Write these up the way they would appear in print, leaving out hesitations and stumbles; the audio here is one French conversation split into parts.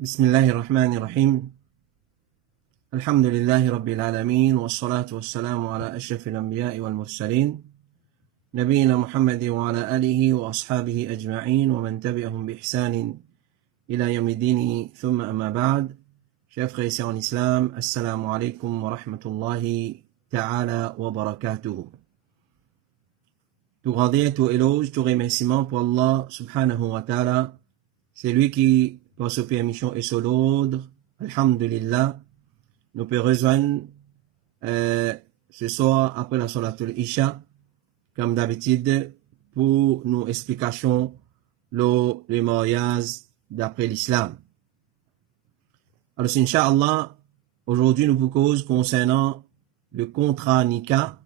بسم الله الرحمن الرحيم الحمد لله رب العالمين والصلاة والسلام على أشرف الأنبياء والمرسلين نبينا محمد وعلى آله وأصحابه أجمعين ومن تبعهم بإحسان إلى يوم الدين ثم أما بعد. Chers frères et sœurs en islam, assalamu alaikum wa rahmatullahi ta'ala wa barakatuhu. Tout grandeur, tout éloge, tout remerciement pour Allah subhanahu wa ta'ala. C'est lui qui, par sa permission et son ordre, alhamdulillah, nous peut rejoindre ce soir après la Salatul Isha, comme d'habitude, pour nos explications, les mariages d'après l'islam. Alors, Inch'Allah, aujourd'hui, nous vous causons concernant le contrat nikah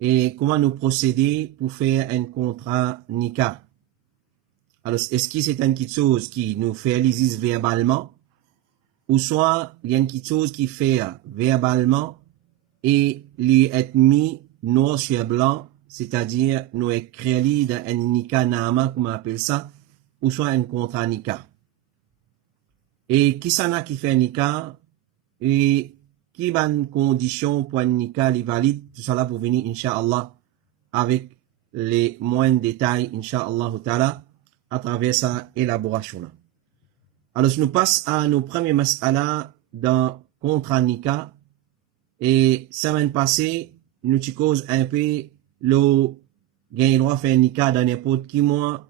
et comment nous procéder pour faire un contrat nikah. Alors, est-ce que c'est une petite chose qui nous fait réaliser verbalement ou soit il y a une petite chose qui fait verbalement et les est mis noir sur blanc, c'est-à-dire nous écrit dans un nikah nama, comme on appelle ça, ou soit un contrat nikah. Et qui s'en a qui fait un nikah et qui va une condition pour un nikah les valide, tout ça là pour venir, Inch'Allah, avec les moindres détails, Inch'Allah ta'ala, à travers sa élaboration là. Alors, je nous passe à nos premiers mas'ala dans contrat nikah. Et semaine passée, nous te cause un peu le gain droit faire nikah dans n'importe qui mois.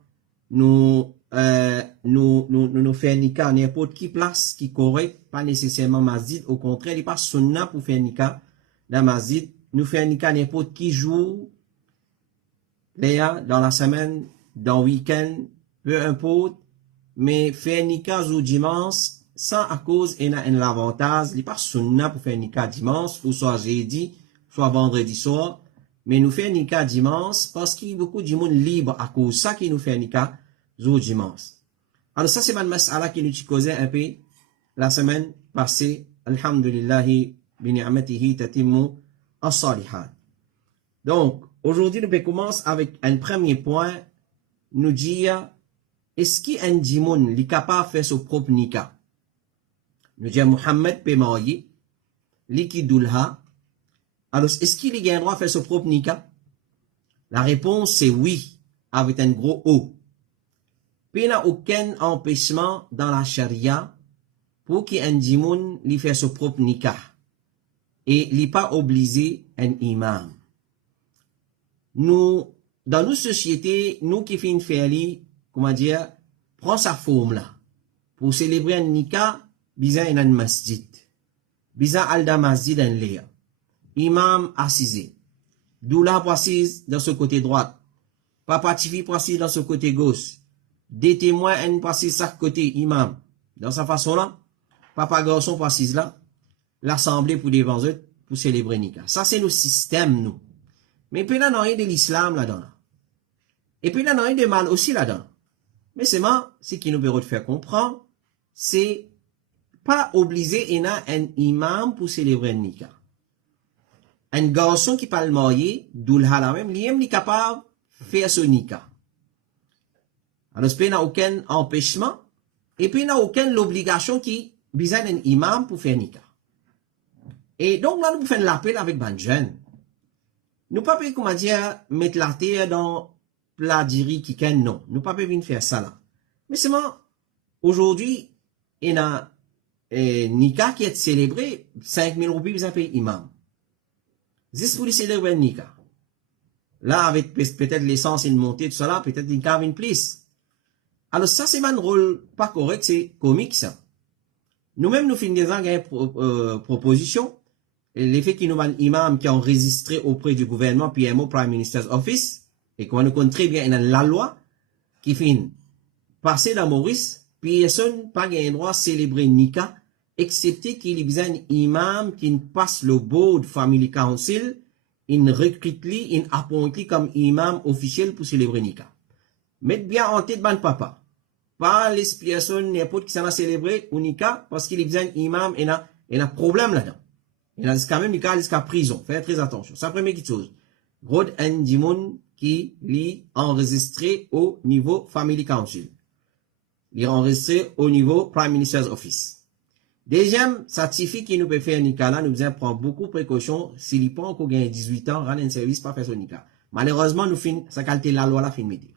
Nous fait nikah n'importe qui place qui correct, pas nécessairement masjid. Au contraire, il n'est pas sunna pour faire nikah dans masjid. Nous fait nikah n'importe qui jour, dans la semaine, dans le week-end, peu importe. Mais faire nikah au dimanche, sans à cause il y a un avantage, il n'est pas sunna pour faire nikah dimanche, ou soit jeudi, soit vendredi soir. Mais nous faire nikah dimanche parce qu'il y a beaucoup de monde libre à cause ça qui nous fait nikah au dimanche. Alors ça c'est ma mas'ala qui nous causait un peu la semaine passée. Alhamdulillahi bi ni'matihi tatimmu as-salihat. Donc aujourd'hui nous commencer avec un premier point, nous dire est-ce qu'il y a un dimoun qui est capable de faire son propre nikah? Nous disons Muhammad peut marier, lui qui doulha. Alors, est-ce qu'il a le droit de faire son propre nikah? La réponse c'est oui, avec un gros O. Il n'y a aucun empêchement dans la charia pour qu'un dimoun lui fasse son propre nikah. Et il n'est pas obligé un imam. Nous, dans nos sociétés, nous qui faisons faire comment dire, prend sa forme là. Pour célébrer un nikah, bizarre in un masjid. Bizarre alda masjid en l'air. Imam assisé. Doula assise dans ce côté droit. Papa Tifi assise dans ce côté gauche. Des témoins en assise chaque côté imam. Dans sa façon là, papa garçon assise là. L'assemblée pour devant eux, pour célébrer nikah. Ça c'est nos systèmes nous. Mais puis là, il y a rien de l'islam là-dedans. Et puis là, il y a rien de mal aussi là-dedans. Mais c'est moi, ce qui nous permet de faire comprendre, c'est pas obligé il y a un imam pour célébrer un nikah. Un garçon qui parle marié, doulha la même, il est capable de faire ce nikah. Alors, il n'y a aucun empêchement, et puis il n'y a aucune obligation qui besoin d'un imam pour faire nikah. Et donc là, nous faisons l'appel avec les jeunes. Nous ne pouvons pas, comment dire, mettre la terre dans plat diri qui ken non. Nous ne pouvons pas venir faire ça là. Mais seulement, aujourd'hui, il y a un nikah qui est célébré, 5 000 roupies, vous avez payé imam. Juste pour célébrer un nikah. Là, avec peut-être l'essence, une montée, tout ça là, peut-être une cave, une plus. Alors ça, c'est un rôle pas correct, c'est comique ça. Nous-mêmes, nous finissons une proposition. L'effet qui nous va un imam qui est enregistré auprès du gouvernement, PMO, Prime Minister's Office, et qu'on nous connaît très bien dans la loi, qui finit passer dans Maurice, personne n'a pas le droit de célébrer nikah, excepté qu'il y a un imam qui passe le board Family Council, il recrute lui, il appointe lui comme imam officiel pour célébrer nikah. Mettez bien en tête, ban papa. Pas les personnes, n'importe qui s'en a célébré ou nikah, parce qu'il y a un imam, et il y a un problème là-dedans. Il y a quand même nikah jusqu'à prison. Faites très attention. C'est la première chose. Rod un dimoun qui l'y enregistré au niveau Family Council. Il est enregistré au niveau Prime Minister's Office. Deuxième certificat qui nous peut faire Nika là, nous devons prendre beaucoup de précautions. S'il y a encore 18 ans, rendre un service, pas faire son Nika. Malheureusement, nous fin, ça qualité la loi la fin midi.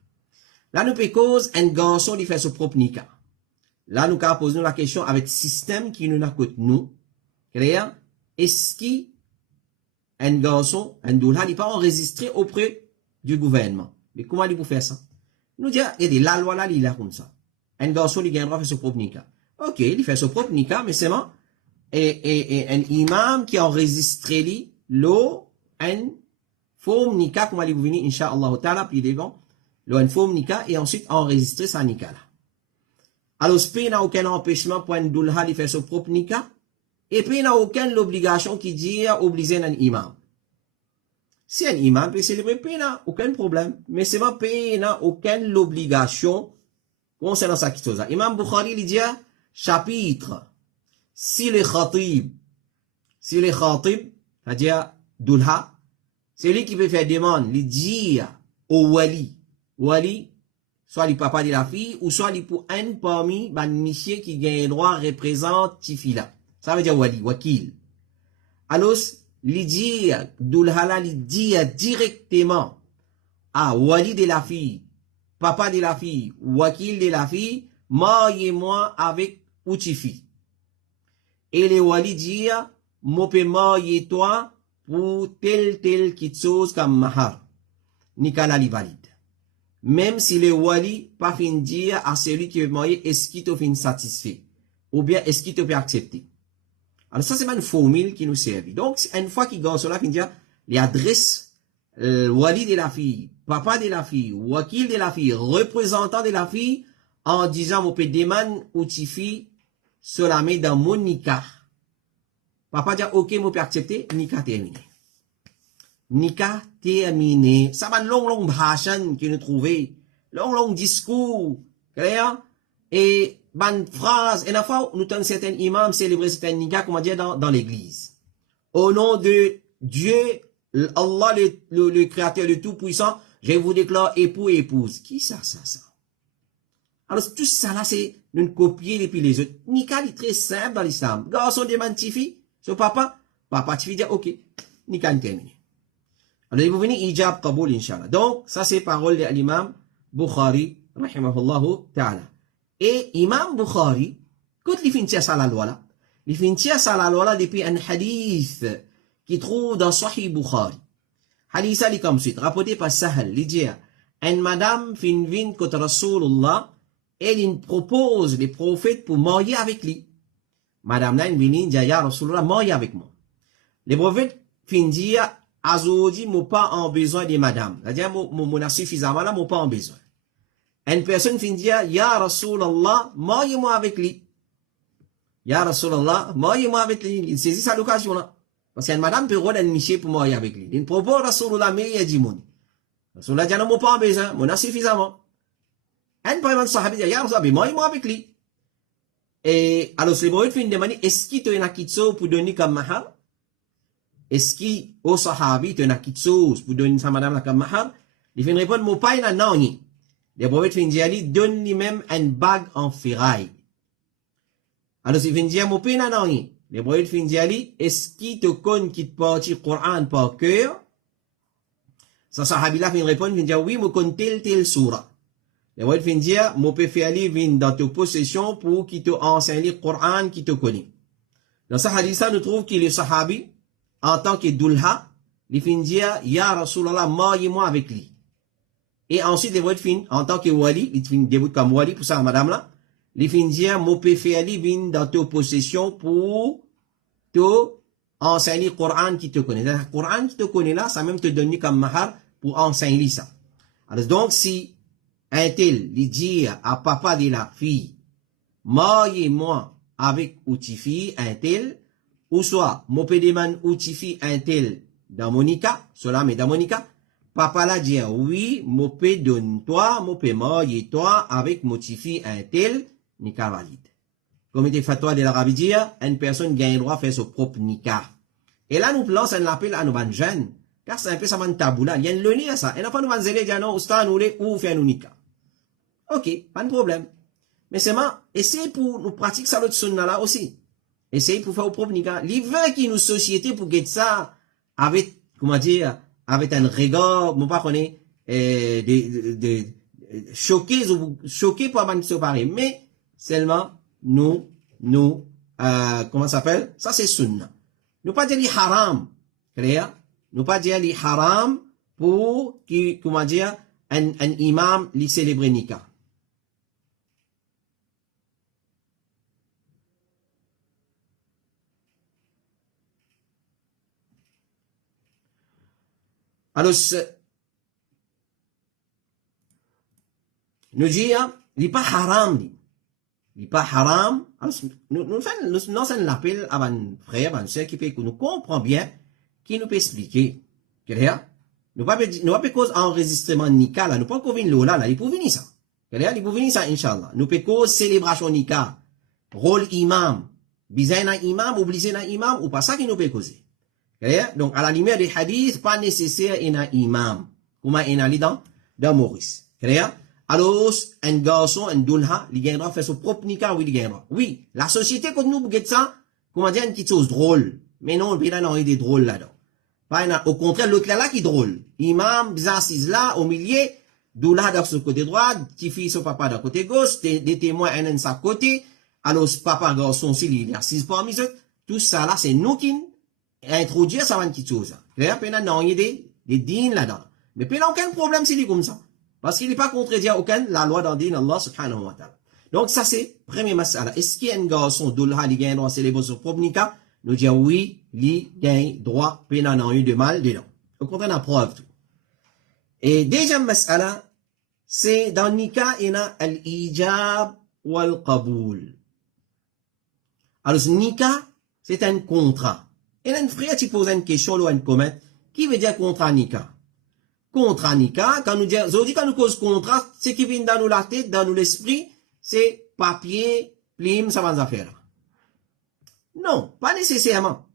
Là, nous peut cause un garçon qui fait son propre Nika. Là, nous pouvons poser la question avec le système qui nous a nous. Clair? Est-ce qu'un garçon, un doula, n'est pas enregistré auprès du gouvernement? Mais comment il peut faire ça? Nous disons, la loi là, il est comme ça. Un garçon, il gagnera faire son propre Nika. Ok, il fait son propre Nika, mais c'est bon. Et un imam qui a enregistré lui, l'eau, un forme Nika, comment il vous venir, Inch'Allah ta'ala, puis il est bon. L'eau, un forme Nika, et ensuite enregistrer sa Nika là. Alors, il n'y a aucun empêchement pour un doula de faire son propre Nika. Et puis, il n'y a aucune obligation qui dit obliger un imam. Si un imam peut célébrer, il n'y a aucun problème. Mais c'est pas il n'y a aucune obligation concernant ça qui chose. Imam Bukhari, il dit, chapitre, si le khatib, c'est-à-dire doulha, c'est lui qui peut faire demande, il dit au wali, soit le papa de la fille, ou soit il pour un parmi les monsieur qui gagne droit représente Tifila. Ça veut dire wali, wakil. Alors, il dit, doulha il dit directement à wali de la fille, papa de la fille, wakil de la fille, mariez-moi avec Utifi. Et les wali disent, moi peux marier toi pour tel qui chose comme mahar. Nikala li valide. Même si les wali pas fin dire à celui qui veut marier, est-ce qu'il te fin satisfait? Ou bien est-ce qu'il te peut accepter? Alors ça c'est une formule qui nous sert. Donc, une fois qu'il gagne cela, fin dire, les adresses, wali de la fille, papa de la fille, wakil de la fille, représentant de la fille, en disant, mon peut demander Utifi, cela met dans mon Nika. Papa dit, ok, mon peut accepter, Nika terminé. Nika terminé. Ça va une longue bhashan que nous trouvons, long discours, clair? Et, bonne phrase, et la fois, nous avons certains imams célébrer certains Nika, comment dire, dans l'église. Au nom de Dieu, Allah, le créateur, le tout-puissant, je vous déclare époux et épouse. Qui ça? Alors, tout ça là, c'est une copie depuis les autres. Nika est très simple dans l'islam. Garçon demande Tifi, son papa Tifi dit, ok, Nika est terminé. Alors, il vous venir ijab qaboul, inshallah. Donc, ça c'est parole de l'imam Bukhari, rahimahullahu ta'ala. Et imam Bukhari, quand il finit ça la loi là, il finit ça la loi là depuis un hadith qui trouve dans Sahih Bukhari. Hadith ça, il comme suite, rapporté par Sahal, il dit, une madame fin contre Rasulullah, elle propose les prophètes pour marier avec lui. Madame là, elle vient dire, ya Rasulullah, marier avec moi. Les prophètes fin dire, Azoudi, mon pas en besoin de madame. C'est-à-dire, mon a suffisamment là, mon pas en besoin. Une personne fin dire, ya Rasulullah, mariez-moi avec lui. Ya Rasulullah, mariez-moi avec lui. Il saisit sa l'occasion là. Parce qu'une madame peut rendre un monsieur pour marier avec lui. Il propose Rasulullah, mais il a dit mon. Rasulullah dit, non, mon pas en besoin, mon a suffisamment. Un parlement sahabi dit, ya Rasulullah, mariez-moi avec lui. Et alors, les prophètes fin demander, est-ce qu'il te y a quelque chose pour donner comme mahar? Est-ce qu'il au sahabi te y a quelque chose pour donner sa madame comme mahar? Il fin répondre, mon pas il non. Les prophètes fin dire, donne lui-même une bague en ferraille. Alors, il fin dire, mon pas il non. Les prophètes fin dire, est-ce qu'il te connaît qui te partit le Coran par cœur? Sa sahabi là fin répondre, fin dire, oui, moi connais tel surah. Les prophètes fin dire, mon peut faire aller vin dans ta possession pour qu'il te enseigne le Coran qui te connaît. Dans ce hadith nous trouve qu'il est sahabi, en tant que doulha, il fin dire, ya Rasulallah, mariez-moi avec lui. Et ensuite, les prophètes fin, en tant que wali, il fin débute comme wali pour ça, madame là, il fin dire, mon peut faire aller vin dans ta possession pour te enseigner le Coran qui te connaît. Le Coran qui te connaît là, ça même te donne comme mahar pour enseigner ça. Alors donc, si un tel lui dit à papa de la fille, mariez-moi avec Utifi, un tel, ou soit, mon pédéman Utifi, un tel, dans Monica, cela mais dans Monica, papa la dit, oui, mon pé donne-toi, mon pé mariez-toi avec Moutifi, un tel, Nika valide. Comme était fatwa de l'Arabie dire, une personne gagne le droit de faire son propre Nika. Et là, nous lançons un appel à nos jeunes, car c'est un peu ça, un tabou là, il y a une loni à ça. Et n'a pas nous zélé dire non, oustan, nous les, ou faire nous Nika. Ok, pas de problème. Mais seulement, essayez pour nous pratiquer ça l'autre sunna là aussi. Essayez pour faire au propre nika. L'hiver qui nous société pour que ça, avec, comment dire, avec un regard, mon pas connaît, choqué pour avoir se pareil. Mais, seulement, comment ça s'appelle? Ça c'est sunna. Nous pas dire les haram. Clair? Nous pas dire les haram pour qui, comment dire, un imam li célébrer nika. Alors, nous disons, il n'est pas haram. Il n'est pas haram. Alors, nous faisons l'appel à un frère, à un soeur qui peut, nous comprend bien, qui nous peut expliquer. Nous pas cause enregistrement nika, là, nous pas qu'on vienne là, il peut venir ça. Il peut venir ça, Inch'Allah. Nous peut cause célébration nika, rôle imam, bizarre un imam, oublier un imam, ou pas ça qui nous peut causer. Donc, à la lumière des hadiths, pas nécessaire un imam. Comment un ali dans Maurice. Alors, un garçon, un dulha, il gagnera faire son propre nika, oui, il gagnera. Oui, la société, quand nous regarde ça, comment dire, une petite chose drôle. Mais non, il y a des drôles là-dedans. Au contraire, l'autre là qui est drôle. Imam, bizarre, assise là, au milieu, dulha dans ce côté droit, petit fils, son papa dans côté gauche, des témoins, un de sa côté. Alors, papa, garçon, s'il est assis parmi eux. Tout ça là, c'est nous qui introduire ça va une petite chose. Là, il y a des dînes là-dedans. Mais il n'y a aucun problème s'il est comme ça. Parce qu'il n'est pas contredire aucun la loi d'un dîne Allah subhanahu wa ta'ala. Donc ça c'est premier masala. Est-ce qu'il y a un garçon d'Ulha qui gagne droit à célébrer son propre nika? Nous disons oui, il gagne droit, il n'y a eu de mal dedans. Au contraire, on a preuve tout. Et deuxième masala, c'est dans le nika, il y a al-ijab wal-qaboul. Alors ce nika, c'est un contrat. Et là, un frère, tu poses une question ou un comment, qui veut dire contrat nika? Contrat nika, quand nous disons, quand nous cause contrat, ce qui vient dans nous la tête, dans nous l'esprit, c'est papier, plume, ça va nous affaire. Non, pas nécessairement.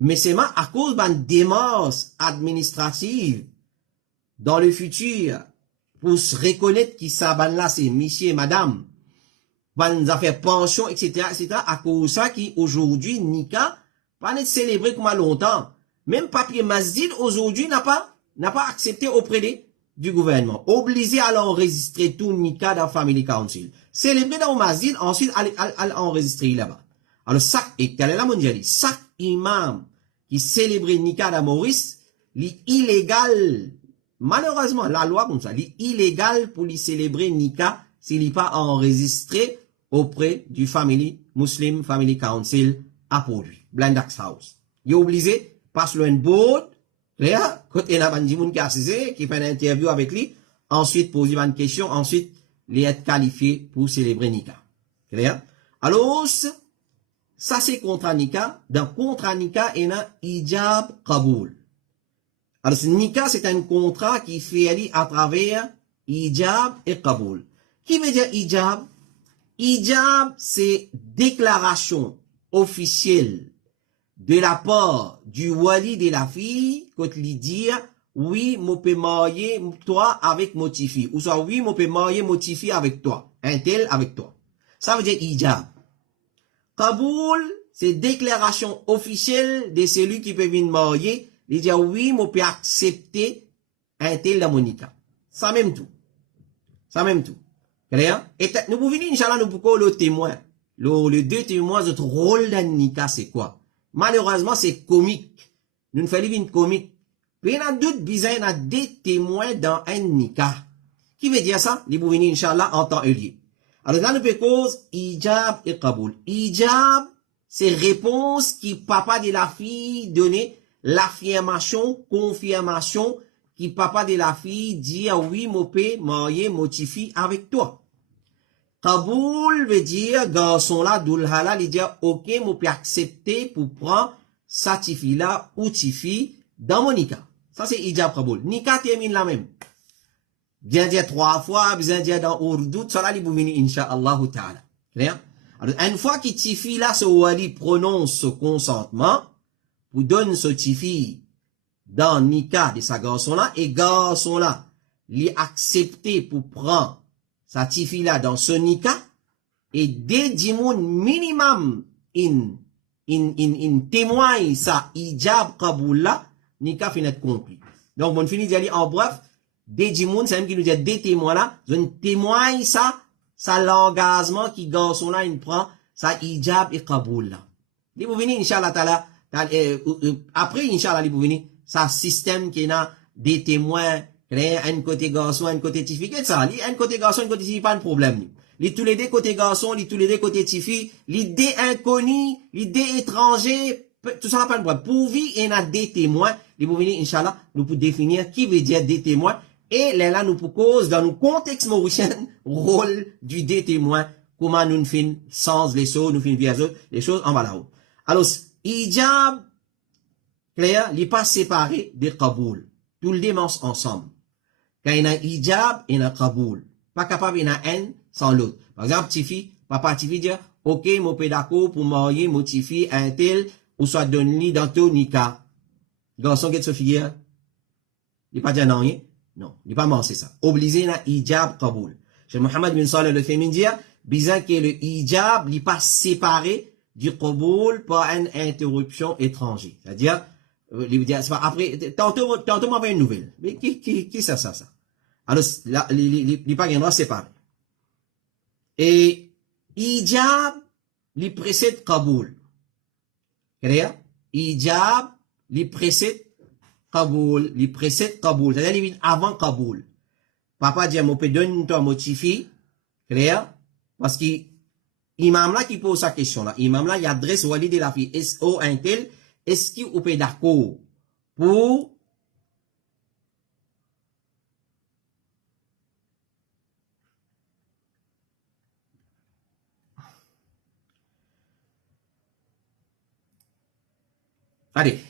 Mais c'est à cause d'une démarche administrative dans le futur, pour se reconnaître qui ça, là, c'est monsieur et madame, va nous affaire pension, etc., à cause de ça qui, aujourd'hui, nika, pas être célébré comme à longtemps. Même papier masjid aujourd'hui n'a pas accepté auprès du gouvernement. Obligé à l'enregistrer tout nika dans Family Council. Célébré dans le masjid, ensuite à l'enregistrer là-bas. Alors ça, et quelle est la mondiale? Chaque imam qui célèbre nika dans Maurice, l'illégal, malheureusement, la loi comme ça, l'illégal pour lui célébrer nika s'il n'est pas enregistré auprès du Muslim Family Council à produit. Blindax House. Il est obligé, passe le board, là, quand il y a un dimoun qui a assisté, qui fait une interview avec lui, ensuite pose une question, ensuite, il est qualifié pour célébrer Nika. Clair? Alors, ça c'est contrat Nika. Dans contrat Nika, il y a Ijab Qaboul. Alors, Nika, c'est un contrat qui fait aller à travers Ijab et Qaboul. Qui veut dire Ijab? Ijab, c'est déclaration officielle de la part du wali de la fille, quand il dit, oui, je peux marier toi avec motifi, ou soit oui, je peux marier motifi avec toi, un tel avec toi. Ça veut dire ijab. Qaboul, c'est déclaration officielle de celui qui peut venir marier, il dit, oui, je peux accepter un tel dans mon nika. Ça même tout. Ça même tout. Et nous pouvons venir, Inch'Allah, nous pouvons le témoin. Le deux témoins, notre rôle d'un nika, c'est quoi? Malheureusement, c'est comique. Nous ne faisons pas une comique. Puis il y a d'autres bizarres, il y a des témoins dans un nika. Qui veut dire ça? Les bouvini, Inch'Allah, en temps et lieu. Alors là, nous peut cause ijab et qaboul. Ijab, c'est réponse qui papa de la fille donnait l'affirmation, confirmation, qui papa de la fille dit, ah oui, mon père, marié, motifi avec toi. Qaboul veut dire, garçon là, doulhala, il dit, ok, mon peut accepter pour prendre sa tifi là, ou tifi, dans mon nika. Ça c'est ijab qaboul. Nika termine la même. Bien dire 3 fois, bien dire dans Urdu, ça là, il vous venir, incha'Allah ta'ala. Clair? Alors, une fois que tifi là, ce wali prononce ce consentement, vous donne ce tifi dans nika de sa garçon là, et garçon là, lui accepter pour prendre sa tifi là dans ce nika, et des dimoun minimum in témoigne ça ijab kaboul là nika finit accompli. Donc mon fini d'aller en bref des dimoun c'est même qui nous dit des témoins là une témoigne ça l'engagement qui garçon là il prend ça ijab et kaboul là. Li pou vini inshallah taala après inshallah li pou vini ça système qui a des témoins un côté garçon un côté tifi ça li un côté garçon un côté tifi pas de problème. Les tous les deux côté garçon, les tous les deux côté tifi, l'idée inconnue, l'idée étranger, tout ça n'a pas de problème. Pour vivre, il y a des témoins. Les pour venir, Inch'Allah, nous pouvons définir qui veut dire des témoins. Et là, nous pouvons cause dans nos contextes mauriciens, rôle du des témoins, comment nous faisons sens les choses, nous faisons les choses en bas là-haut. Alors, hijab, clair, il n'est pas séparé des kaboul. Tout le démence ensemble. Quand il y a hijab, il y a kaboul. Pas capable, il y en a un sans l'autre. Par exemple, Tifi, papa Tifi dit, ok, mon pédago pour marier mon Tifi un tel, ou soit donné dans ton nika. Garçon, qu'est-ce que tu fais? Il pas dit non, rien? Non, il pas mentionné ça. Obligé na hijab kaboul. Chez Mohamed bin Saleh le féminin dit, bizarre que le hijab n'est pas séparé du kaboul par une interruption étrangère. C'est-à-dire, après, tantôt m'envoie une nouvelle. Mais qui ça? Alors, là, il pas gagnera séparé. Et hijab, il précède kaboul. Clair? Hijab, il précède kaboul. Il précède kaboul. C'est-à-dire, il vient avant kaboul. Papa dit, mon peut donner toi motifi. Clair? Parce que, imam là qui pose sa question là. Imam là, il adresse Walid de la fille. Est-ce un tel? Est-ce qu'il peut d'accord pour allez.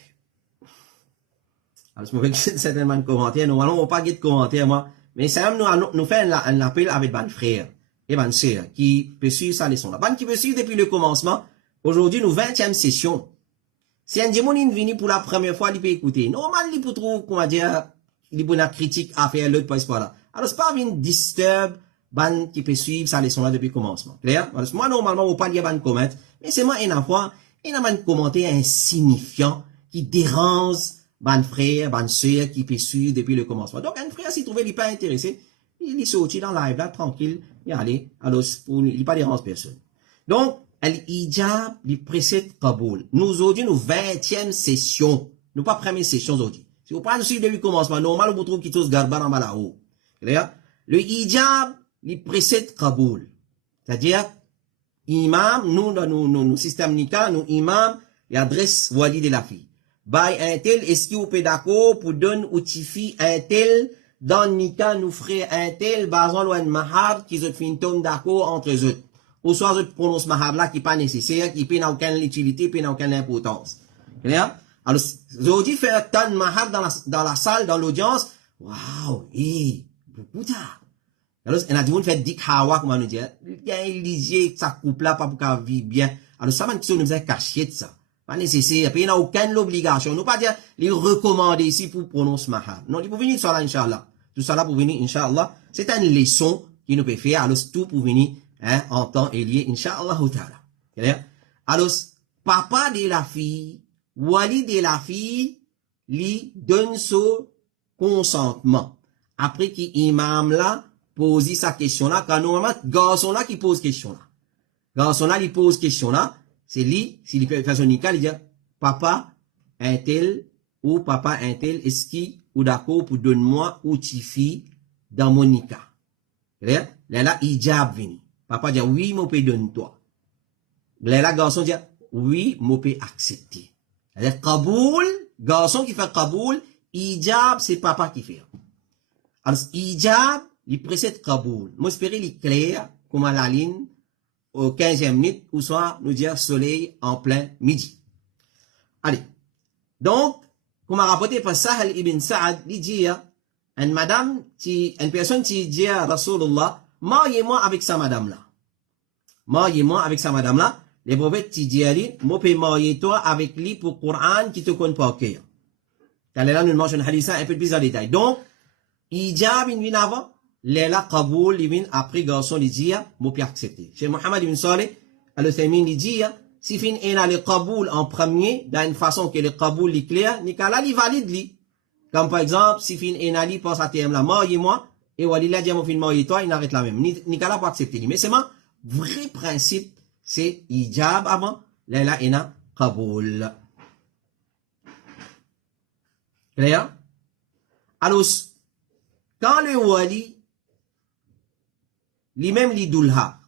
Alors, je me fais certainement de commentaires. Normalement, on ne va pas de commentaires, moi. Mais ça nous fait un appel avec ban frère et ban sœur qui peut suivre sa leçon là. Ban qui peut suivre depuis le commencement. Aujourd'hui, nous 20e session. Si un démon vient pour la première fois, il peut écouter. Normalement, il peut trouver, comment dire, il peut une critique à faire l'autre pas là. Alors, c'est pas une disturb ban qui peut suivre sa leçon là depuis le commencement. Clair? Alors, moi, normalement, on ne pas dire ban comment. Mais c'est moi, une fois, il y a un commentaire insignifiant qui dérange ban frère, ban sœur qui peut suivre depuis le commencement. Donc, un frère, s'il trouvait, il n'est pas intéressé, il est sorti dans live là, tranquille, il est allé, alors, il n'est pas dérange personne. Donc, l'hijab, il précède Kaboul. Nous, aujourd'hui, nous 20e session. Nous pas première session aujourd'hui. Si vous prenez suivre depuis le commencement, normal, vous trouvez qu'il tous garbar en malao. Le hijab, il précède Kaboul. C'est-à-dire, imam, nous, dans nos systèmes nika, nous, imam, il adresse Wali de la fille. By un tel, est-ce qu'il vous peut d'accord pour donner ou tifi un tel, dans nika, nous ferait un tel, basant loin de mahar, qui se fait une tonne d'accord entre eux. Ou soit je prononce mahar là, qui n'est pas nécessaire, qui n'a aucune utilité, qui n'a aucune importance. Clair? Alors, aujourd'hui, faire tant de mahar dans la salle, dans l'audience, waouh, beaucoup tard. Alors, on a dit, on fait dik hawa, comment nous dire, il y a un lisier, ça coupe là, pas pour qu'elle vive bien. Alors, ça, man, qui nous a caché de ça. Pas nécessaire, puis il n'y a aucune obligation. Nous pas dire, les recommander ici pour prononcer mahar. Non, il faut venir sur là, Inch'Allah. Tout ça là pour venir, Inch'Allah. C'est une leçon qui nous peut faire, alors, tout pour venir, hein, en temps et lié, Inch'Allah, ta'ala. Alors, papa de la fille, wali de la fille, lui donne son consentement. Après qu'il imam là, pose sa question là, quand normalement, garçon là qui pose question là. Garçon là, il pose question là, c'est lui, s'il peut faire son nika, il dit, papa, un tel, ou papa, un tel, est-ce qu'il, ou d'accord pour donner moi, ou tifi, dans mon nika. Là, hijab vini. Papa dit, oui, mon peut donner toi. Là, garçon dit, oui, mon peut accepter. C'est-à-dire, Kaboul, garçon qui fait Kaboul, hijab, c'est papa qui fait. Alors, hijab, il précède Kaboul. Moi, j'espère qu'il est clair, comme à la ligne, au 15e minute, ou soit, nous dire soleil en plein midi. Allez. Donc, comme a rapporté par Sahel ibn Sa'ad, il dit, une madame, une personne qui dit à Rasulullah, mariez-moi avec sa madame là. Mariez-moi avec sa madame là. Les prophètes qui disent, moi, peux marier toi avec lui pour Coran qui te connaît pas au cœur. Quand là, nous mentionne un hadith un peu plus en détail. Donc, hijab, il vient avant. Léla Kaboul, il après garçon, il dit, moi, puis accepté. Chez Mohamed ibn Saleh, al-Uthaymin, il dit, si fin en a le Kaboul en premier, d'une façon que le Kaboul est clair, Nicolas, il valide, lui. Comme par exemple, si fin en a, il pense à TM la mort, et moi, et Walila dit, mon fin mort, et toi, il arrête la même. Nicolas, pas accepter, lui. Mais c'est mon vrai principe, c'est hijab avant, Léla en a Kaboul. Clair? Alors, quand le wali, lui-même li dulha.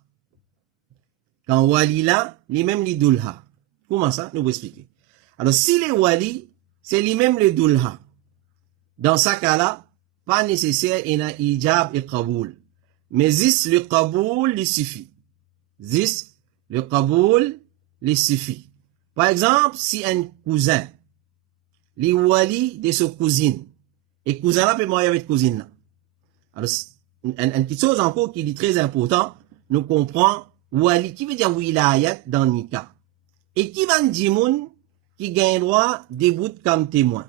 Quand wali là, lui-même li dulha. Comment ça? Nous vous expliquer. Alors, si le wali, c'est lui-même le dulha. Dans ce cas-là, pas nécessaire il y a hijab et qaboul. Mais zis le qaboul lui suffit. Zis le qaboul lui suffit. Par exemple, si un cousin, les wali de sa cousine, et cousin là peut marier avec cousine là. Alors, une petite chose encore qui est très important, nous comprenons wali qui veut dire wilayat dans Nika. Et qui va dire moun qui gagne droit début comme témoin.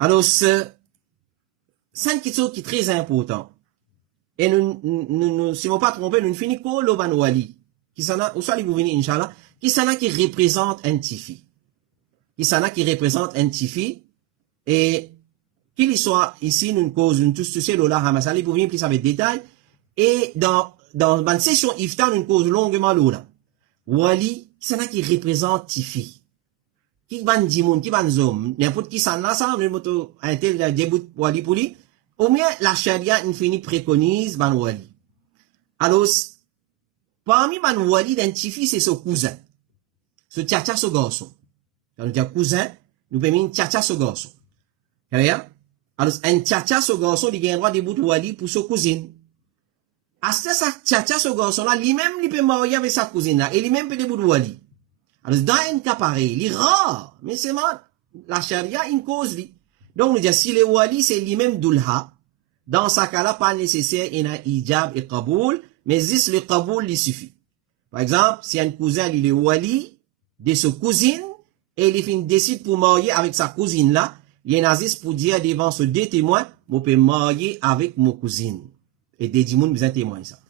Alors, c'est une petite chose qui est très important. Et nous, si on ne pas tromper, nous finissons le ban wali. Qui s'en a, ou soit les gouverneurs, Inch'Allah, qui s'en a qui représente un tifi. Qui s'en a qui représente un tifi. Et qu'il soit ici, nous cause une tous ces lola hamassali pour venir plus avec détail. Et dans la session iftar, nous cause longuement lola. Wali, qui s'en a qui représente tifi. Qui ban dimoun, qui ban zom. N'importe qui s'en a ça, nous moto un tel début wali pour lui. Au moins, la charia, infini préconise ban wali. Alors, parmi ban wali d'un tifi, c'est son cousin. Ce tchatcha, ce garçon. Quand on dit cousin, nous permet tchatcha, ce garçon. Alors, un tchatcha, ce garçon, il a le droit de bout wali pour sa cousine. À ce tchatcha, ce garçon-là, lui-même, il peut marier avec sa cousine-là, et lui-même peut debout wali. Alors, dans un cas pareil, il est rare, mais c'est mal. La charia, une cause, lui. Donc, nous disons, si le wali, c'est lui-même dulha, dans ce cas-là, pas nécessaire, il y a hijab et qaboul, mais juste le qaboul, il suffit. Par exemple, si un cousin, il est wali de sa cousine, et il décide pour marier avec sa cousine là, il y a juste pour dire devant ce deux témoins, je peux marier avec mon cousine. Et des gens besoin témoigner ça.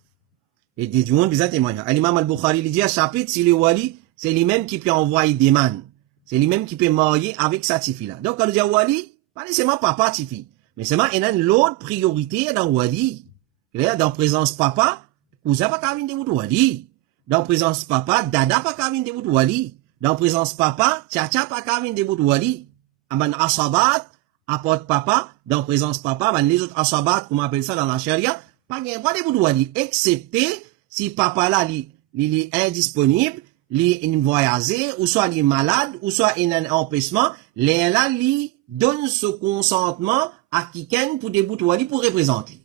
Et des gens besoin témoigner. L'imam al-Bukhari, il dit à chapitre, si le wali, c'est lui-même qui peut envoyer des man. C'est lui-même qui peut marier avec sa tifi là. Donc, quand on dit wali, pas nécessairement papa tifi. Mais seulement, il y a une autre priorité dans wali. Dans présence papa, cousin pas qu'à venir de wali. Dans présence papa, dada pas qu'à venir de wali. Dans présence papa, tcha pas qu'à venir de wali. Aban asabat, apporte papa, dans présence papa, ben les autres asabat, comme on appelle ça dans la charia, pas de wali. Excepté si papa là, il est indisponible, il est voyagé, ou soit il est malade, ou soit il a un empêchement, là, il donne ce consentement à quelqu'un pour des bouts wali pour représenter.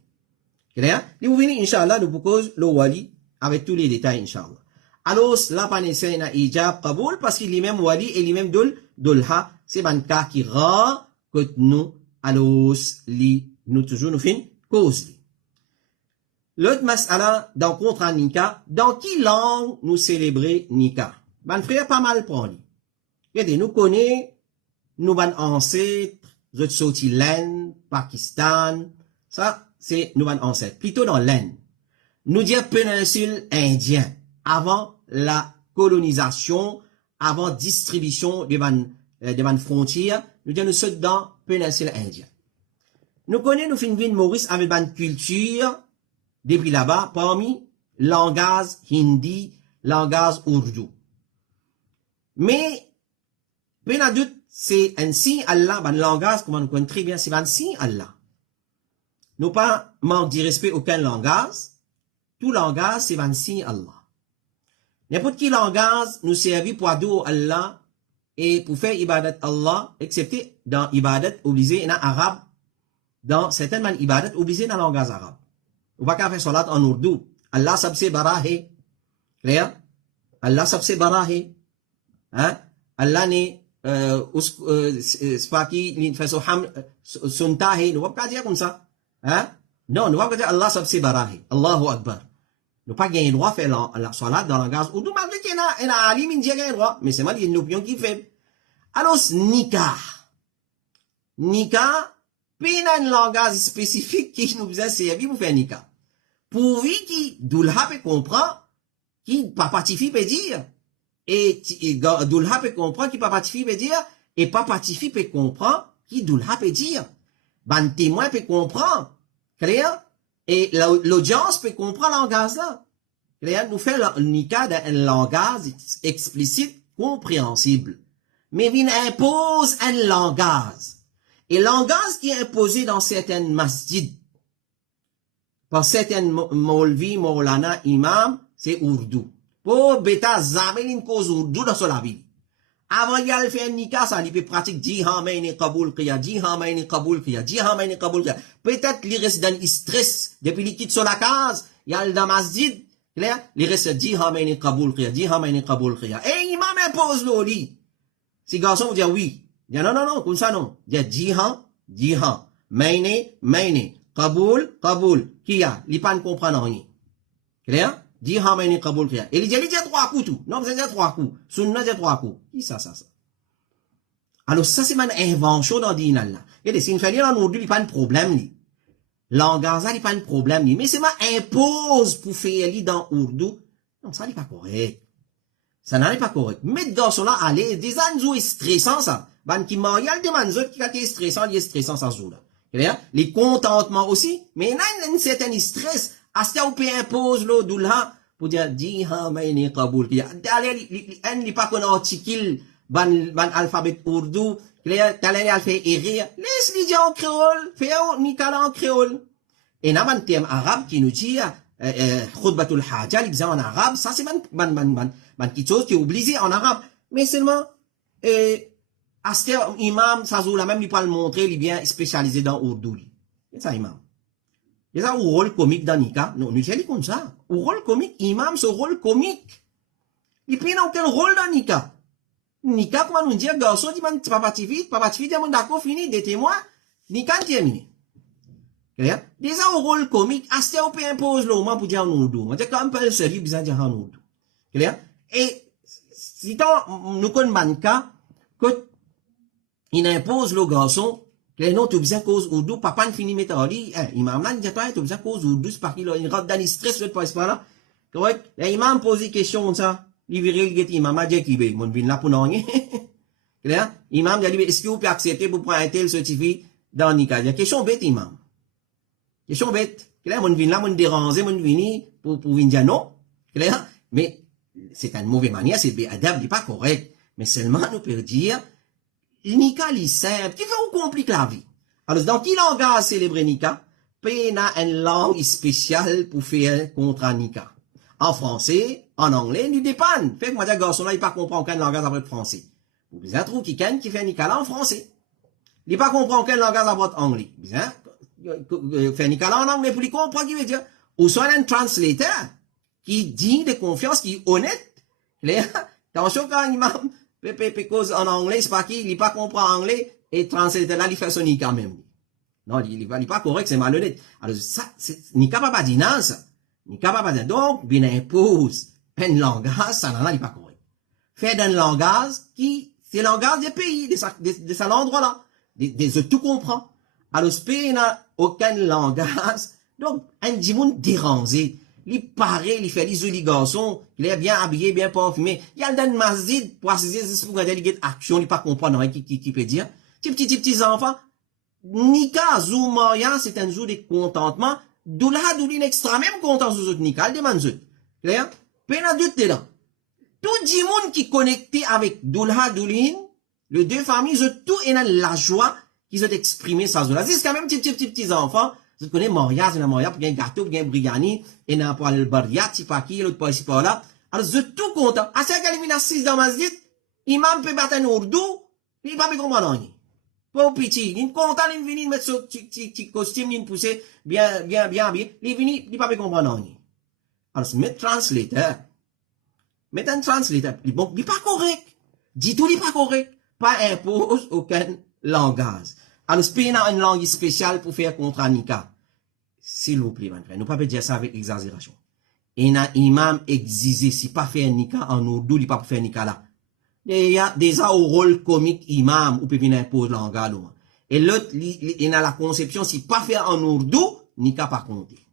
Clair? Et vous venez, Inch'Allah, nous proposons le wali avec tous les détails, Inch'Allah. Alors, là, pas nécessaire na hijab qaboul parce qu'il est même wali et il est même dulha. C'est un cas qui rare que nous, alors, nous toujours nous fin cause. L'autre mas'ala, dans contre Nika, dans qui langue nous célébrer Nika? Ben, frère, pas mal prendre. Regardez, nous connaissons, nous, ban ancêtres, nous sortis l'Inde, Pakistan, ça, c'est nous, ban ancêtres. Plutôt dans l'Inde. Nous disons péninsule indien, avant la colonisation, avant distribution des ban frontières, nous disons nous sommes dans péninsule indien. Nous connaissons, nous finissons Maurice avec ban culture, depuis là-bas, parmi langage hindi, langage ourdou. Mais, ben doute, c'est un signe Allah, ban langage, comme on connaît très bien, c'est un signe Allah. Nous pas manque de respect aucun langage. Tout langage, c'est un signe Allah. N'importe quel langage nous servit pour adorer Allah et pour faire ibadat Allah, excepté dans ibadat obligé en arabe, dans certaines ibadat obligé dans le langage arabe. On va pas faire salat en ourdou. Allah sabse barahe. Clair? Allah sabse barahe. Hein? Allah ne, c'est pas qui, fait suntahe. Nous va pas dire comme ça. Hein? Non, nous va pas dire Allah sabse barahe. Allahu Akbar. Nous pas gagné droit faire la salat dans le langage ourdou, malgré qu'il y a un alim, il dit gagné droit. Mais c'est mal, il y a une opinion qui fait. Alors, nikah. Nikah, puis il y a un langage spécifique qui nous a servi pour faire nikah. Pourvu qui, doulha peut comprendre, qui papatifi peut dire, et doulha peut comprendre, qui papatifi peut dire, et papatifi peut comprendre, qui doulha peut dire. Ben, témoin peut comprendre. Clair? Et l'audience peut comprendre le langage là. Clair? Nous fait le nikah d'un langage explicite, compréhensible. Mais il impose un langage. Et le langage qui est imposé dans certaines masjids, par certaines Maulvi, Maulana, Imam, c'est Urdu. Pour bêta, jamais une cause Urdu dans son vie. Avant il y a le fait un nikah, ça, il peut pratiquer jiha maini kaboul kiya, jiha maini kaboul kiya, jiha maini kaboul kiya. Peut-être il reste dans le stress, depuis qu'il quitte sur la case, il y a le masjid, clair? Il reste jiha maini kaboul kiya, jiha maini kaboul kiya. Et Imam impose le lit. Si garçon vous dit oui, il dit non, comme ça non. Il dit jiha, maini, kaboul, kiya. Il pas comprendre rien. Clair? Jiha maini kaboul kiya. Et il dit 3 coups tout. Non, vous avez 3 coups. Sunna dit 3 coups. Qui ça? Alors ça c'est une invention dans Dinal là. Et si une fait lire en Urdu, il pas de problème li. Langage il pas de problème li. Mais c'est ma impose pour faire lire dans Urdu. Non, ça n'est pas correct. Ça n'est pas correct. Mais dans cela, allez, des anneaux est stressant ça. Ban qui marial des manzot qui est stressant, il est stressant ça joue là. Les contentements aussi, mais il y a un certain stress. Asta ou peut impose l'eau doula pour dire jiha maini kaboul. Allez, il n'est pas qu'on a articule ban alphabet Urdu. T'allez à faire écrire. Laisse-les dire en créole. Fais un nikala en créole. Et n'a un terme arabe qui nous dit khutbatul haja, l'examen en arabe, ça c'est quelque chose qui est obligé en arabe. Mais seulement, Aster imam, ça joue la même, il peut le montrer, il est bien spécialisé dans Urdu. C'est ça, imam. C'est ça, au rôle comique dans Nika. Non, nous disons comme ça. Au rôle comique, imam, ce rôle comique. Il prend aucun rôle dans Nika. Nika, comment nous dire, garçon, dit, papa tifit, dit, d'accord, fini, des témoins, Nika terminé. Déjà, au rôle comique, Aster peut impose le moment pour dire en Urdu. On dit, quand même, pas le service, bizarre dire en Urdu. Et, si nous connaissons cas, que, il impose le garçon, les noms, tu besoin cause Urdu, papa ne finit mettre en lit, imam là, il dit, tu besoin cause Urdu, c'est parce qu'il rentre dans le stress, le pas là. Correct? L'imam pose des questions comme ça, il vire, il dit, imam a dit qu'il veut, mon vin là pour non, clair? Imam dit, est-ce que vous pouvez accepter pour prendre un tel certificat dans Nika? Il y a question bête, imam. Question bête. Clair? Mon vin là, mon déranger, mon vini, pour venir dire non. Clair? Mais, c'est une mauvaise manière, c'est adapté, c'est pas correct. Mais seulement, nous pouvons dire, Nika, il est simple, qui fait on complique la vie. Alors, dans quel langage célébrer Nika? Il a une langue spéciale pour faire contre Nika. En français, en anglais, il dépend. Fait que moi, dire, garçon là, il pas comprendre aucun langage après le français. Vous avez un trou qui fait Nika là en français. Il pas comprendre aucun langage après anglais. Bien, faire Nika là en anglais pour lui comprendre ce qu'il veut dire. Ou soit un translator qui dit de confiance, qui est honnête. Attention quand il m'a cause en anglais, c'est pas qu'il pas comprend anglais, et translator là, il fait son Nika même. Non, il pas correct, c'est malhonnête. Alors, ça, Nika pas dire non, ça. Nika pas dire. Donc, bien impose un langage, ça n'en est pas correct. Faire un langage qui, c'est le langage des pays, de cet endroit-là. De tout comprend. Alors, ce pays n'a aucun langage. Donc, un dimoun dérangé. Il paraît, il fait les garçons, il est bien habillé, bien parfumé. Il y a une masjid pour assister pour regarder les actions, il pas comprendre qui peut dire. Petits enfants. Nika, zou moyen, c'est un jour de contentement. Doula, doulin extra, même content sous autres Nika, de manzut. Clair? Pena doute dedans. Tout le monde qui est connecté avec Doula, doulin, les deux familles, tout est dans la joie qu'ils ont exprimé ça. C'est quand même petits enfants. Vous connaissez Moria, c'est la Moria, pour un gâteau, pour un briani, et n'a pas le baria, c'est pas qui, l'autre pas ici, pas là. Alors, vous êtes tout content. À ce qu'elle est assise dans ma masjid, imam peut battre un ourdou, il va me comprendre rien. Pas petit, il est content, il vient mettre son petit costume, il pousse bien, il vient, il va me comprendre rien. Alors, mettre translator. Mettre un translator. Bon, il n'est pas correct. Dis tout, il n'est pas correct. Pas impose aucun langage. Alors, c'est une langue spéciale pour faire contre Nika. S'il vous plaît, mon frère, nous ne pouvons pas dire ça avec exagération. et un imam exigé, si pas faire nika en ourdou, il pas faire nika là. Il y a déjà au rôle comique imam, ou peut venir imposer langage. Et l'autre, il a la conception, si pas faire en ourdou, nika pas compter.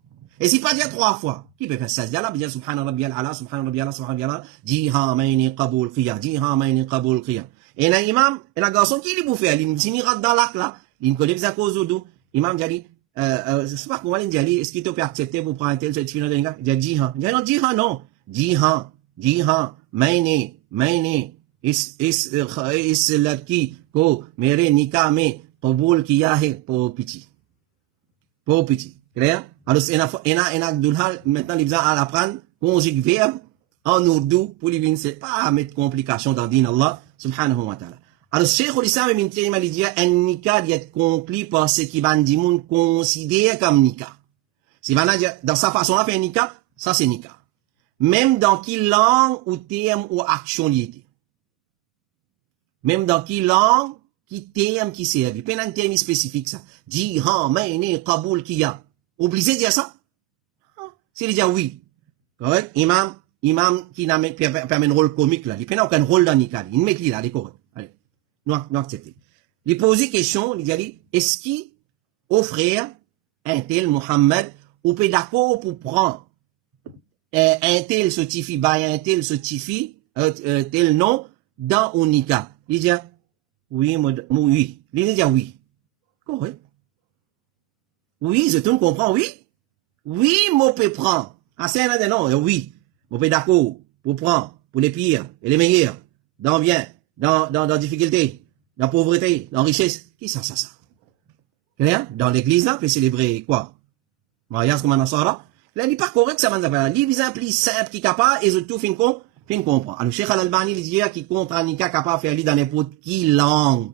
Et si pas dire 3 fois, qui peut faire ça? Là, bien subhana rabbiyal ala, subhana rabbiyal ala, subhana rabbiyal ala, jiha mayni qabul qiyam, jiha mayni qabul qiyam. Et un imam, et un garçon qui lui pour faire, il finira dans l'acte là, il connaît bien cause ourdou. Imam dit, c'est pas comment il dit, est-ce qu'il te peut accepter pour prendre un tel certificat de nika? Il dit jiha. Il dit non, jiha non. Jiha, mayni, is laki ko mere nika me qabul kiya hai pour petit. Clair? Alors, maintenant, les gens à l'apprendre, conjugue verbe en ourdou pour les vignes, c'est pas mettre complication dans din Allah, subhanahu wa ta'ala. Alors, Cheikh al-Islam ibn Taymiyyah il dit, un nika doit être conclu par ce qui va dit moun considère comme nika. Si va dire, dans sa façon de faire nika, ça c'est nika. Même dans quelle langue ou terme ou action il était. Même dans quelle langue, qui terme qui servi. Pas un terme spécifique ça. Jihan, mayni, qaboul, kiya. Obligé de dire ça? C'est dire oui. Correct? Imam qui n'a permis un rôle comique là. Il n'a aucun rôle dans Nika. Il met qui là, d'accord? Allez. Nous acceptons. Il pose une question, il dit, est-ce qu'il offre un tel Mohammed, ou peut d'accord pour prendre un tel certifié, un tel certifié, tel nom, dans un Nika? Il dit, oui, oui. Il dit oui. Correct. Oui, je te comprends, oui. Oui, moi peux prendre. Ah, c'est un non, oui. Moi peux d'accord pour prendre, pour les pires et les meilleurs, dans bien, dans difficulté, dans pauvreté, dans richesse. Qui ça? Clair? Dans l'église, là, peut célébrer quoi? Mariage comme un Nasara. Là, il n'est pas correct, ça m'a dit. Il est plus simple, qui est capable, et tout fin comprend. Alors, Cheikh Al-Albani, il dit, qui contre Nika capable de faire lire dans n'importe qui langue.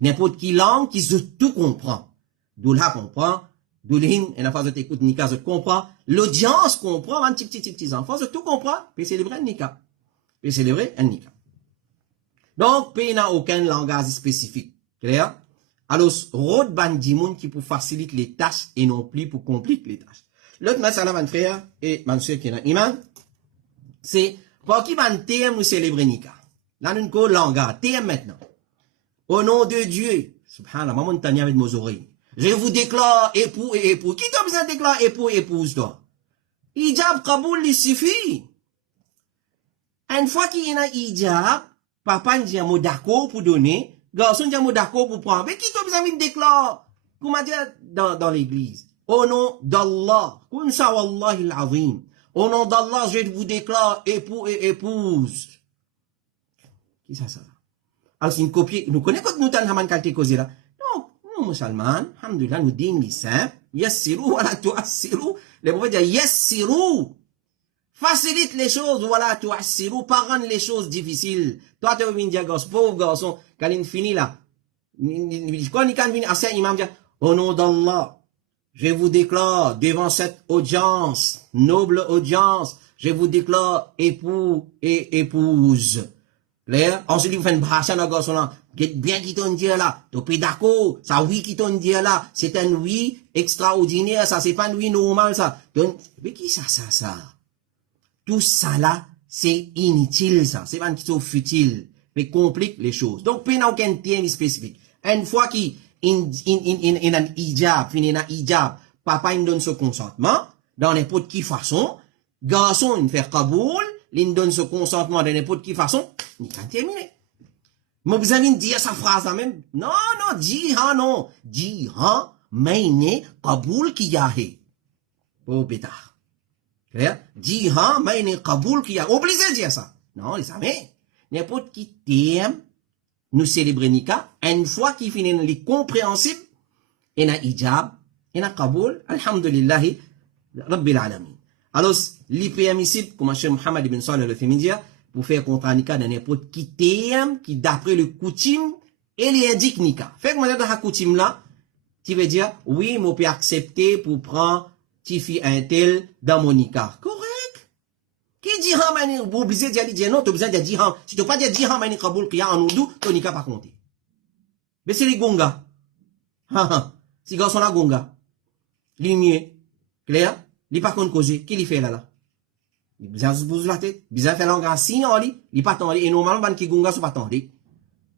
N'importe qui langue, qui se tout comprend. Doulha comprend, Doulhin, et la phase de t'écoute Nika, je comprends, l'audience comprend, un petit enfant, je tout comprend, puis célébrer un Nika. Donc, puis n'a aucun langage spécifique. Clair? Alors, rôde bandimoun qui pour faciliter les tâches et non plus pour compliquer les tâches. L'autre, ma salam, mon frère, et mon soeur qui est dans iman, c'est, pour qui ban terme nous célébrer Nika. Là, nous avons langage, terme maintenant. Au nom de Dieu, subhanallah, maman tania avec mes oreilles. Je vous déclare époux et épouse. Qui t'a besoin de déclarer époux et épouse, toi? Hijab Kaboul, il suffit. Une fois qu'il y a un hijab, papa dit un mot d'accord pour donner, garçon dit un mot d'accord pour prendre. Mais qui t'a besoin de déclarer? Comment dire dans l'église? Au nom d'Allah, kun sa wallahi al-azim. Au nom d'Allah, je vous déclare époux et épouse. Qui ça? Alors, c'est une copie. Nous connaissons quand nous t'en avons qualité causé là. Nous, musulmans, alhamdulillah, nous disons simple. Yassiru, wala tuassiru. Les prophètes disent yassiru. Facilite les choses, wala tuassiru. Pas rendre les choses difficiles. Toi, tu veux dire, pauvre garçon, quand il finit là, quand il finit, assez imam dit, au nom d'Allah, je vous déclare devant cette audience, noble audience, je vous déclare époux et épouse. Clair? Ensuite, vous faites une bracha dans le garçon là. Bien qui t'en dit là. Tu es d'accord? Ça oui qui t'en dit là. C'est un oui extraordinaire, ça. C'est pas un oui normal, ça. Mais qui ça? Tout ça là, c'est inutile, ça. C'est pas un petit peu futile. Mais complique les choses. Donc, il n'y a aucun terme spécifique. Une fois qu'il y a un hijab, papa, il donne ce consentement, dans n'importe quelle façon. Garçon, il fait kaboul, il donne ce consentement de n'importe quelle façon. Il a terminé. Mais vous avez dit sa phrase là même? Non, jihan, non. Jihan, mayne, kaboul kiyahe. Oh, bêtard. Clair? Jihan, mayne, kaboul kiyahe. Obligé de dire ça. Non, les amis. N'importe qui terme, nous célébrer Nika, une fois qu'il finit les compréhensibles, il y a hijab, il y a kaboul, alhamdulillahi, rabbil alamin. Alors, l'hypermissible, comme Cheikh Mohammed ibn Salih al-Uthaymeen, pour faire contre Nika dans n'importe qui terme, qui d'après le coutume, il indique Nika. Fait que moi, dans la coutume là, tu veux dire, oui, moi, peux accepter pour prendre, tu fais un tel dans mon Nika. Correct. Qui dit, vous obligé de dire non, tu as besoin de dire, si tu n'as pas dit mani kaboul qui a en oudou, ton Nika pas compté. Mais c'est les gonga. Si garçon la gonga. Lumière. Clair? Il pas qu'on cause. Qui lui fait là? Bizan se pose la tête, bizan fait langage signe en lit, il pas tendé, et normalement, ban qui gonga, sont pas tendé.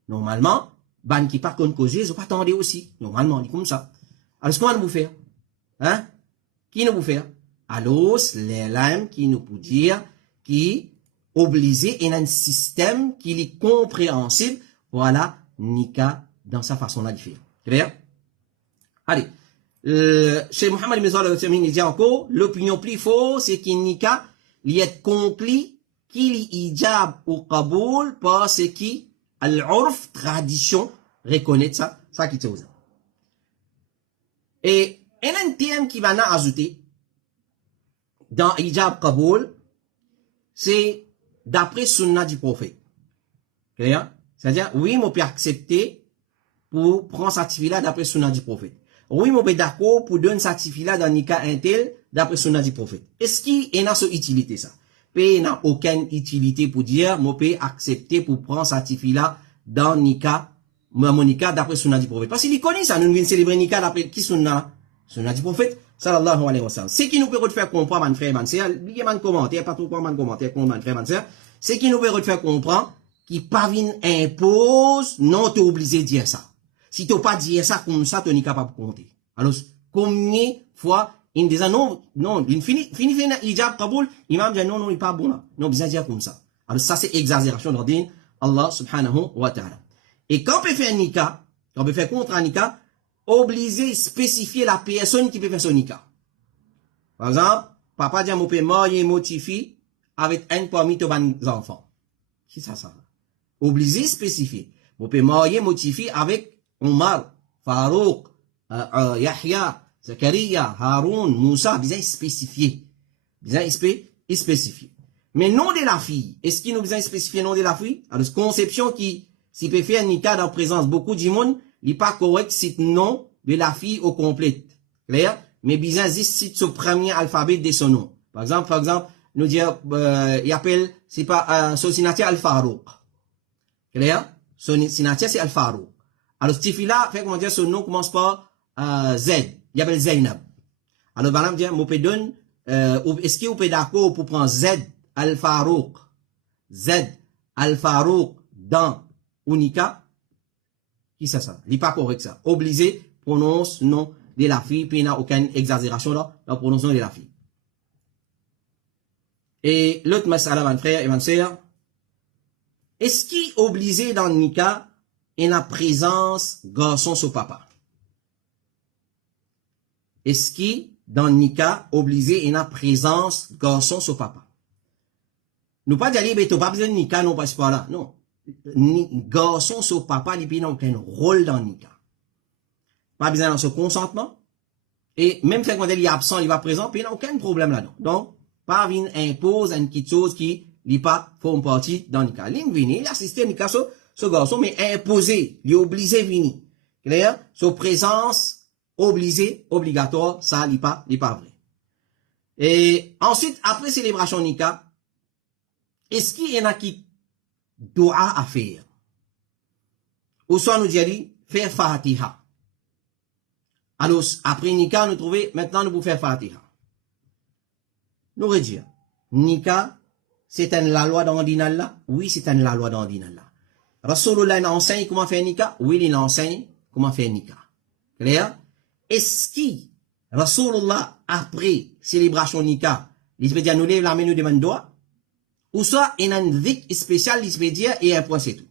Normalement, ban qui pas qu'on cause, sont pas tendé aussi. Normalement, dit comme ça. Alors, ce qu'on va nous faire? Hein? Qui nous faire? Alors, les lames qui nous peut dire, qui obligé et un système qui est compréhensible, voilà, Nika dans sa façon de faire. Clair? Allez. Chez Mohamed ibn Salih il dit encore, l'opinion plus forte, c'est qu'il Nika, il est conclu qu'il y ijab ou kaboul parce que l'urf, tradition, reconnaît ça, ça qui est et un terme qui va nous ajouter dans ijab kaboul, c'est d'après sunna du prophète. Clair? C'est-à-dire, oui, on peut accepter pour prendre certificat d'après sunna du prophète. Oui, on peut d'accord pour donner certificat dans Nika intel d'après sunna du prophète. Est-ce qu'il y a une utilité ça? Il n'y a aucune utilité pour dire, on peut accepter pour prendre certificat dans Nika, mon Nika d'après sunna du prophète. Parce qu'il connaît ça, nous venons célébrer Nika d'après qui sunna? Sunna du prophète, sallallahu alayhi wa sallam. Ce qui nous peut faire comprendre, mon frère, mon sœur, il y a un commentaire, pas trop un commentaire, mon frère, mon sœur, ce qui nous peut faire comprendre, qui pas vient impose, non, t'es obligé de dire ça. Si t'as pas dit ça comme ça, tu n'es capable de compter. Alors, combien fois, il dit non, il finit, hijab kaboul, imam dit non, il n'est pas bon là. Non, bien dire comme ça. Alors, ça, c'est exagération dans le din, Allah subhanahu wa ta'ala. Et quand on peut faire nika, quand on peut faire contre un nika, obligé de spécifier la personne qui peut faire son nika. Par exemple, papa dit, on peut marier motifi avec un parmi tes enfants. Qui ça? Obligé de spécifier. On peut marier motifi avec Omar, Farouk, Yahya, Zakaria, Haroun, Moussa, bien spécifié. Bien spécifié. Mais nom de la fille, est-ce qu'il nous besoin spécifier nom de la fille? Alors, conception qui, si peut faire nika dans présence beaucoup du monde, il n'est pas correct si nom de la fille au complet. Clair? Mais bien, si ce premier alphabet de son nom. Par exemple, nous dire, il appelle, c'est pas, son signature Al-Farouk. Clair? Son signature c'est Al-Farouk. Alors, cette fille-là, fait comment dire, son nom commence par Z. Il appelle Zainab. Alors, madame dit, mon peut donner, est-ce que vous pouvez d'accord pour prendre Z Al-Farouk? Z Al-Farouk dans Unika? Qui c'est ça? Il n'est pas correct ça. Obligé, prononce nom de la fille, puis il n'y a aucune exagération là, dans la prononciation de la fille. Et l'autre masala, mon frère et ma sœur, est-ce qu'il est obligé dans Nika et la présence garçon sur papa? Est-ce qu'il dans Nika obligé et la présence garçon sur papa? Nous pas dire mais tu pas besoin de Nika non passe pas là. Non. Garçon sur papa il n'a aucun rôle dans Nika. Pas besoin de ce consentement et même fait quand il est absent, il va présent, puis il n'a aucun problème là-dedans. Donc pas venir impose une petite chose qui n'est pas forme partie dans Nika. L'in venir, il assiste à Nika ce garçon, mais imposé, il est obligé de venir. Clair? Sa présence obligée, obligatoire, ça n'est pas vrai. Et ensuite, après célébration Nika, est-ce qu'il y en a qui doit à faire? Ou soit nous dit, faire Fatiha. Alors, après Nika, nous trouvons, maintenant nous pouvons faire Fatiha. Nous redire, Nika, c'est la loi d'Andinal là? Oui, c'est la loi d'Andinal là. Rasulullah enseigne comment faire Nika? Oui, il enseigne comment faire Nika. Clair? Est-ce que Rasulullah, après célébration Nika, il peut dire, nous lève la main, nous demande doigt? Ou soit, il y a une vie spéciale, il peut dire, et un point c'est tout.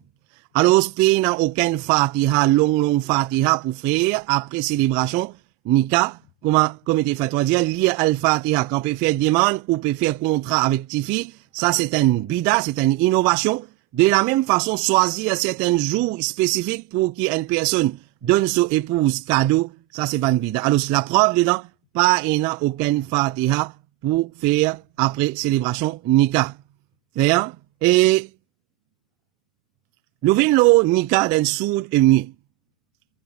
Alors, il n'y a aucun Fatiha, long Fatiha pour faire, après célébration Nika, comme était fait, on va dire, lié à Al-Fatiha, quand on peut faire demande, ou peut faire contrat avec Tifi, ça c'est une bida, c'est une innovation. De la même façon, choisir certains jours spécifiques pour qu'une personne donne son épouse cadeau, ça c'est pas une bida. Alors, la preuve dedans, pas il n'y a aucun Fatiha pour faire après célébration Nika. Et nous venons le Nika d'un soud et mieux.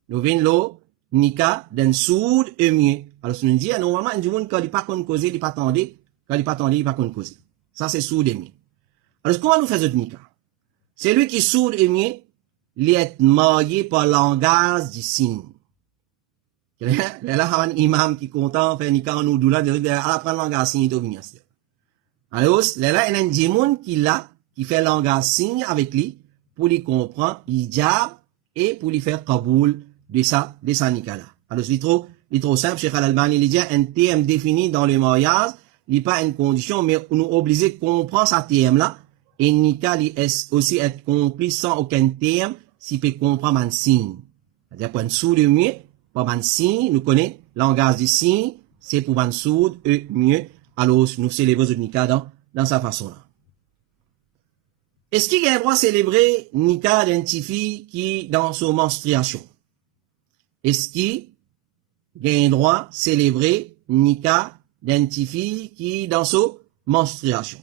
Nous venons le Nika d'un soud et mieux. Alors, si nous disons, normalement, il dit quand il n'est pas qu'on cause, il n'est pas tendu, quand il n'est pas tendu, il n'est pas qu'on cause. Ça c'est soud et mieux. Alors, comment nous faisons le Nika? C'est lui qui sourd et mieux, il est marié par langage du signe. Là, il y a un imam qui est content, fait Nika en Oudoula, il apprend le langage signe, il est Alors, là, il y a un djimoun qui fait langage signe avec lui, pour lui comprendre hijab, et pour lui faire kaboul de ça nikah là. Alors, c'est trop simple, Cheikh Al-Albani, il dit, un thème défini dans le mariage, il n'est pas une condition, mais nous obligé de comprendre ce thème là, et nikah, il est aussi être compris sans aucun thème, s'il peut comprendre un signe. C'est-à-dire, pour un sourd de mieux, pour un signe, nous connaissons, langage du signe, c'est pour un sourd, mieux, alors nous célébrons le nikah dans sa façon là. Est-ce qu'il y a un droit de célébrer nikah d'une fille qui dans son menstruation? Est-ce qu'il y a un droit de célébrer nikah d'une fille qui dans son menstruation?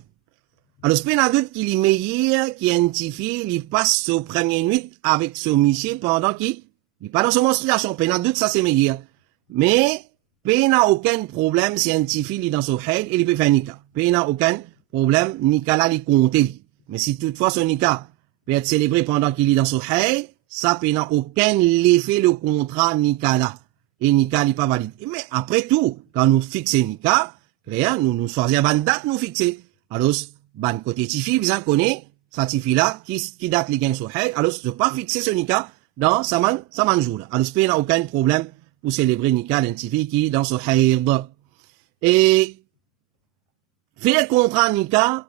Alors, c'est pas un doute qu'il est meilleur qu'il y a une fille qui passe sa première nuit avec son monsieur pendant qu'il n'est pas dans son menstruation. Pas un doute, ça c'est meilleur. Mais, pas n'a aucun problème si une fille est dans son haid, il peut faire nikah. Pas n'a aucun problème, nikah là, il compte. Mais si toutefois son nikah peut être célébré pendant qu'il est dans son haid, ça n'a aucun effet le contrat nikah là. Et nikah n'est pas valide. Mais après tout, quand nous fixons nikah, nous choisissons une date, nous fixons. Alors, ban côté tifi, vous en connaissez, sa tifi là, qui date les gains sur haid, alors, je ne pas fixer ce nikah dans sa jour là. Alors, il n'y a aucun problème pour célébrer nikah d'un tifi qui dans son haid. Et, faire contrat nikah,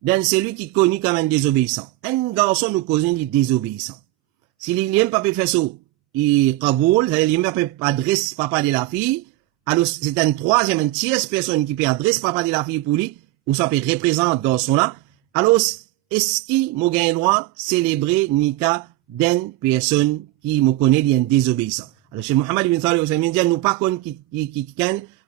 dans celui qui est connu comme un désobéissant. Un garçon nous cause un désobéissant. S'il n'aime pas faire ça, il kaboul, c'est-à-dire il n'aime pas adresse papa de la fille, alors c'est une tierce personne qui peut adresse papa de la fille pour lui, ou ça peut représenter garçon là. Alors, est-ce qu'il m'a gagné droit célébrer nikah d'une personne qui me connaît d'un désobéissant? Alors, chez Mohamed ibn Salih Hussein, il dit, nous pas qu'on qui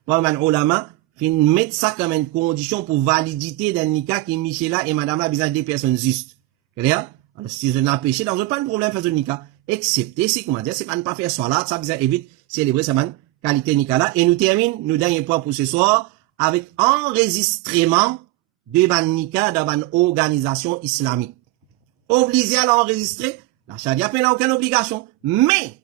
pas un ulama, fin mettre ça comme une condition pour validité d'un nikah qui Michel là et madame là besoin des personnes justes. Clair? Alors, si je n'ai péché, donc, pas de problème faire ce nikah. Excepté, si, comment dire, c'est pas ne pas faire salat, ça besoin évite célébrer sa qualité nikah là. Et nous terminons, nous dernier point pour ce soir, avec enregistrement de ban nikah dans une organisation islamique. Obligé à l'enregistrer, la charia n'a aucune obligation. Mais,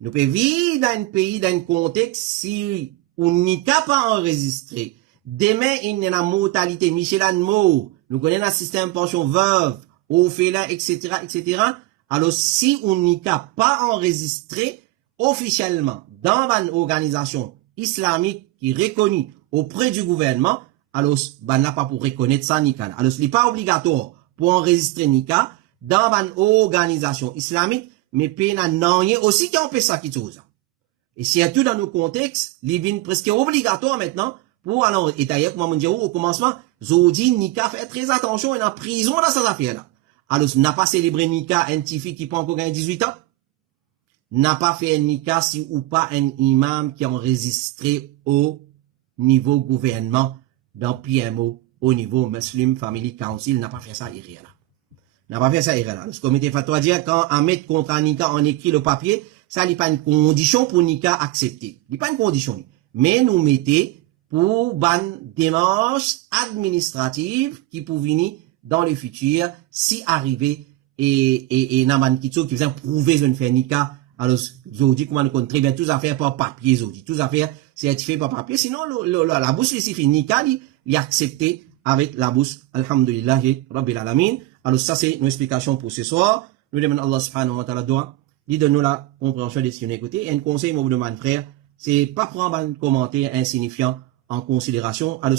nous pouvons vivre dans un pays, dans un contexte, si on n'y a pas enregistré. Demain, il y a une mortalité, Michelan mort, nous connaissons un système pension veuve, orphelin, etc., etc. Alors, si on n'y a pas enregistré officiellement dans une organisation islamique qui est reconnue auprès du gouvernement, alors, ben, n'a pas pour reconnaître ça, nikah. Alors, ce n'est pas obligatoire pour enregistrer nikah dans une organisation islamique, mais peine non aussi qui empêche ça qui chose. Et surtout dans nos contextes, il est presque obligatoire maintenant pour alors, et d'ailleurs, comme on dit au commencement, Zodi, Nika, fait très attention, et en prison dans ces affaires-là. Alors, n'a pas célébré Nika, un petit fille qui peut encore gagner 18 ans. N'a pas fait un Nika si ou pas un imam qui est enregistré au niveau gouvernement, dans PMO, au niveau Muslim Family Council, n'a pas fait ça, il là. N'a pas fait ça, il là. Le comité fatwa dit, quand on met contre un Nika, on écrit le papier, ça n'est pas une condition pour Nika accepter. Il n'est pas une condition. Mais nous mettons pour ban démarche administrative qui pour venir dans le futur, si arrivé et n'aman kitso qui vient prouver une fait Nika. Alors, Zodi, comment nous compte très bien, tous affaires par papier, Zodi. Tous affaires certifiées par papier. Sinon, la bouche, il suffit. Nika, il est accepté avec la bouche. Alhamdulillah, Rabbil Alamin. Alors, ça, c'est une explication pour ce soir. Nous demandons Allah subhanahu wa ta'ala doigt. Il donne nous la compréhension de ce qu'on écoute. Et un conseil, mon demande, frère, c'est pas prendre un commentaire insignifiant en considération. Alors,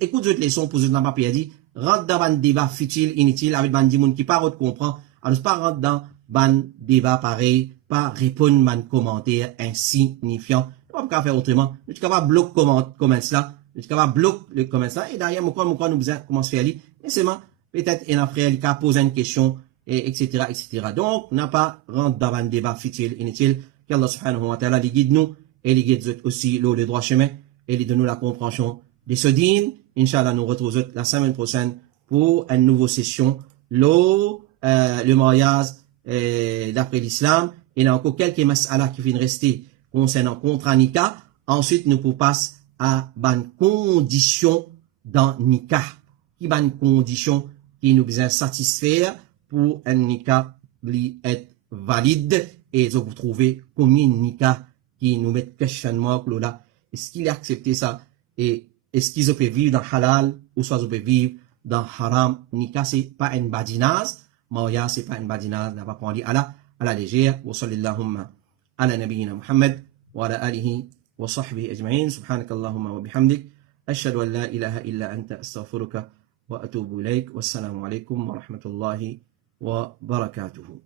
écoute cette leçon pour ce n'a pas perdu. Rentre dans un débat futile, inutile, avec un monde qui pas comprend. Alors, pas rentrer dans un débat pareil, pas répondre à un commentaire insignifiant. On ne peut pas faire autrement. Nous sommes capables de bloquer comment cela. Nous sommes capables de bloquer le comment cela. Et derrière, moi, nous commençons à faire aller. Mais c'est moi, peut-être, un frère, il a posé une question, et etc., etc. Donc, n'a pas rentre dans un débat futile, inutile. Qu'Allah subhanahu wa ta'ala, il guide nous, et il guide aussi le droit chemin, et il donne nous la compréhension de ce din. Inch'Allah, nous retrouvons la semaine prochaine pour une nouvelle session, le mariage, d'après l'islam. Et il y a encore quelques mas'ala qui viennent rester concernant contre nikah. Ensuite, nous pouvons passer à une condition dans nikah. Qui est une condition qui nous besoin satisfaire pour un nikah qui est valide. Et vous trouvez combien de nikah qui nous mettent questionnement là. Est-ce qu'il a accepté ça? Et est-ce qu'ils peuvent vivre dans halal ou soit ils peuvent vivre dans haram. Nika c'est pas un badinage, Mawaya c'est pas un badinage, n'a pas pris à la légère. Wa sallallahu ala nabiyyina Muhammad wa ala alihi wa sahbihi ajma'in. Subhanakallahumma wa bihamdik. Ashhadu an la ilaha illa anta astaghfiruka wa atubu ilayk. Wassalamu alaykum wa rahmatullahi wa barakatuhu.